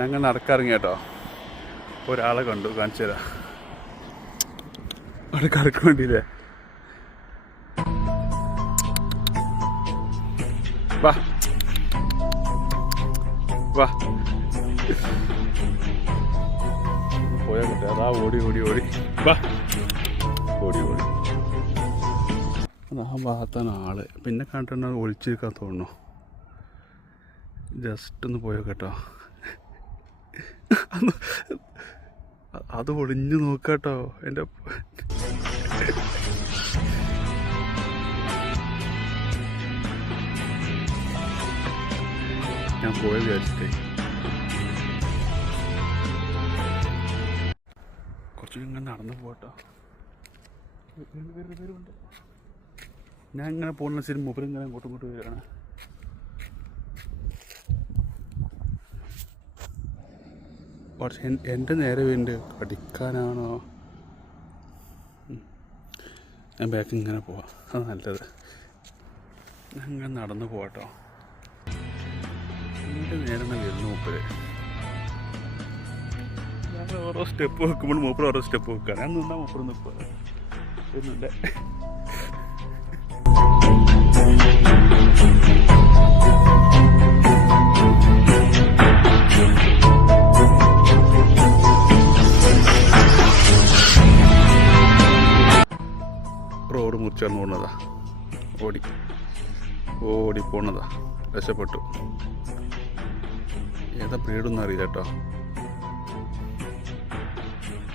ഞങ്ങൾ നടക്കിറങ്ങി കേട്ടോ. ഒരാളെ കണ്ടു, കാണിച്ചു തരാം. അവിടെ കറക്കാൻ വേണ്ടിയില്ലേ? വാ വാ പോയാ കിട്ടുക. അതാ ഓടി ഓടി ഓടി വാ ഓടി ഓടി. ആ ഭാഗത്താണ് ആള്. പിന്നെ കണ്ടിട്ട് ഒളിച്ചിരിക്കാൻ തോന്നുന്നു. ജസ്റ്റ് ഒന്ന് പോയോ കേട്ടോ. അത് ഒളിഞ്ഞു നോക്കാട്ടോ എൻ്റെ. ഞാൻ പോയ വിചാരിച്ചിട്ടേ. കുറച്ച് ഇങ്ങനെ നടന്നു പോട്ടോ. പേരുണ്ട്. ഞാൻ ഇങ്ങനെ പോകുന്ന ശരി മൊബൈൽ ഇങ്ങനെ അങ്ങോട്ടും ഇങ്ങോട്ട് വരികയാണ്. പക്ഷെ എൻ്റെ നേരെ വേണ്ടി കടിക്കാനാണോ? ഞാൻ ബാക്ക് ഇങ്ങനെ പോവാം, അത് നല്ലത്. ഞാൻ ഇങ്ങനെ നടന്നു പോവാട്ടോ. എൻ്റെ നേരെ വരുന്നു മൂപ്പര്. ഞാൻ ഓരോ സ്റ്റെപ്പ് വെക്കുമ്പോൾ മൂപ്പർ ഓരോ സ്റ്റെപ്പ് വെക്കുക. ഞാൻ നിന്നാൽ മൂപ്പർ നിൽക്കുക എന്നില്ല. റോഡ് മുറിച്ചാണ് പോണതാ. ഓടി പോണതാ. രക്ഷപ്പെട്ടു. ഏതാ ബ്രീഡൊന്നും അറിയില്ല കേട്ടോ.